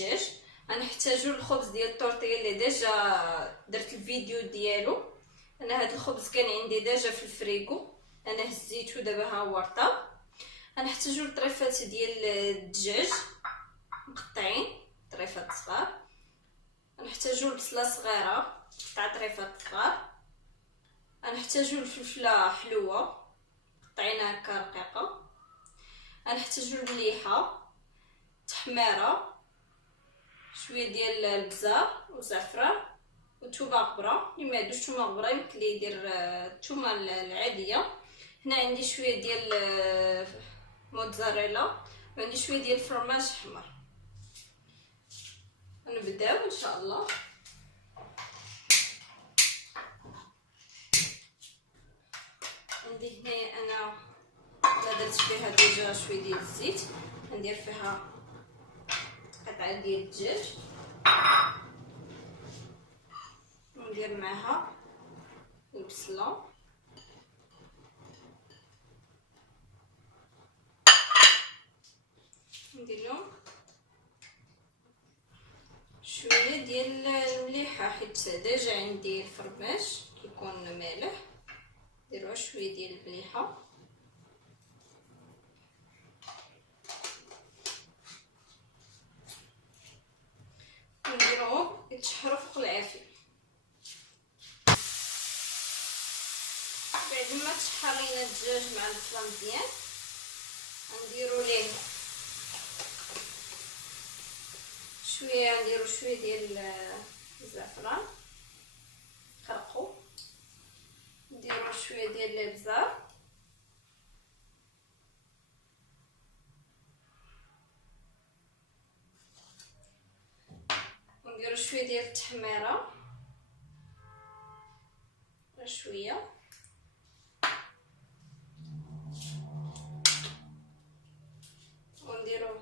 الدجاج. غنحتاجو الخبز ديال الطورطيه اللي ديجا درت الفيديو ديالو. انا هاد الخبز كان عندي ديجا في الفريغو، انا هزيتو دابا ها هو رطب. غنحتاجو الطريفات ديال الدجاج مقطعين طريفات صغار. غنحتاجو البصله صغيره قطع طريفات صغار. غنحتاجو الفلفله حلوه قطعينها هكا رقيقه. غنحتاجو المليحه، تحميره، شويه ديال البزار وزعفران وثومه غبره. اللي ما عندوش ثومه غبره يمكن ليه يدير الثومه العاديه. هنا عندي شويه ديال موتزاريلا وعندي شويه ديال الفرماج احمر. غنبداو ان شاء الله. عندي هنايا انا درت فيها ديجا شويه ديال الزيت، ندير فيها قطعه ديال الدجاج، ندير معها البصله، ندير لهم شويه ديال المليحه حيت ديجا عندي الفرماج كيكون مالح. نديروا شويه ديال المليحه ونديروهم يتشحروا فوق العافيه. بعد ما تشحر لينا الدجاج مع البصله مزيان غنديروا ليه شويه، نديروا شويه ديال الزعفران خرقوا، نديروا شويه ديال الابزار، ونديروا شويه ديال التحميره شويه، ونديروا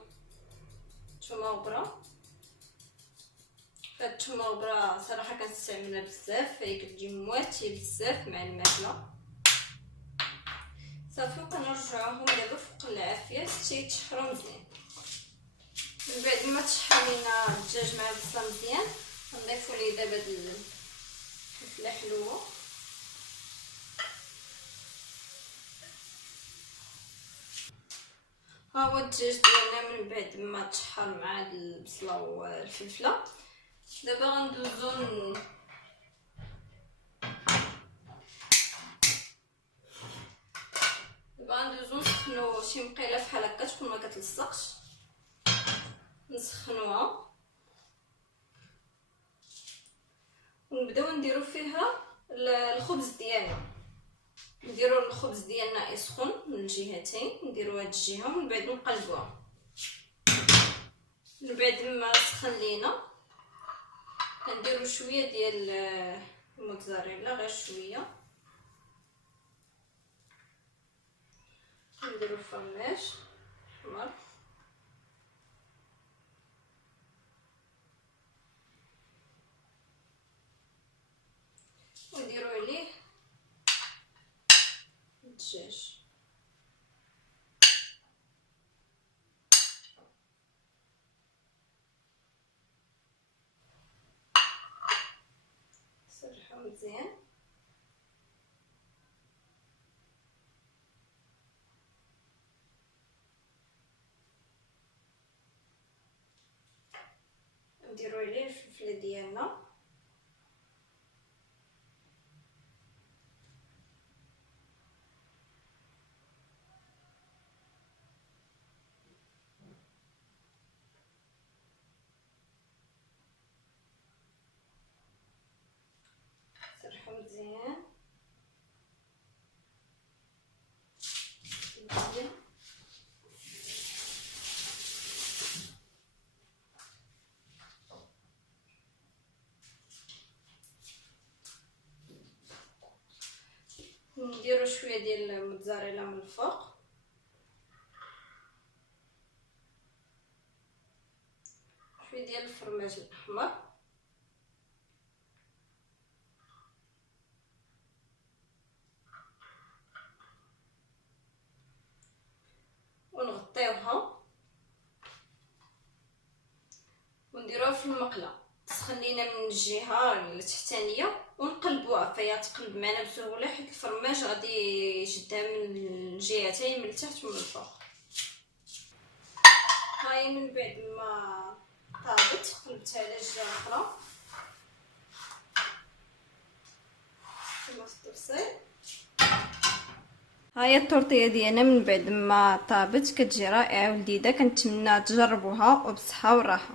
ثومه غبره. هاد الثومه غبره صراحه كنستعملها بزاف، فهي كتجي مواتيه بزاف مع الماكله. صافي وكنرجعوهم دابا فوق العافيه حتى يتشحروا مزيان. من بعد ما تشحر لينا الدجاج مع البصله مزيان نضيفوا ليه دابا الفلفله حلوه، ها هو الدجاج ديالنا من بعد ما تشحر مع البصله والفلفله. دابا غندوزو نسخنو شي مقيله بحال هكا تكون ما كتلصقش، نسخنوها ونبداو نديرو فيها الخبز ديالنا. نديرو الخبز ديالنا يسخن من الجهتين، نديرو هاد الجهه ومن بعد نقلبوها. من بعد ما سخن لينا نديرو شويه ديال الموتزاريلا، غير شويه، نديرو الفرماج احمر، ونديرو عليه الدجاج. نسرحو مزيان نديرو عليه الفلفله ديالنا، نسرحو مزيان نديرو شويه ديال الموتزاريلا من الفوق، شويه ديال الفرماج الاحمر، ونغطيوها في المقله، تسخن لينا من الجهه التحتانيه ونقلبوها، فهي تقلب معنا بسهوله حيت الفرماج غادي يشدها من الجهتين، من التحت ومن الفوق. هاي من بعد ما طابت قلبتها على الجهه الاخرى كما في التفصيل. هاي الطورطيه ديالنا من بعد ما طابت كتجي رائعه ولذيذه، كنتمنى تجربوها وبصحه وراحه.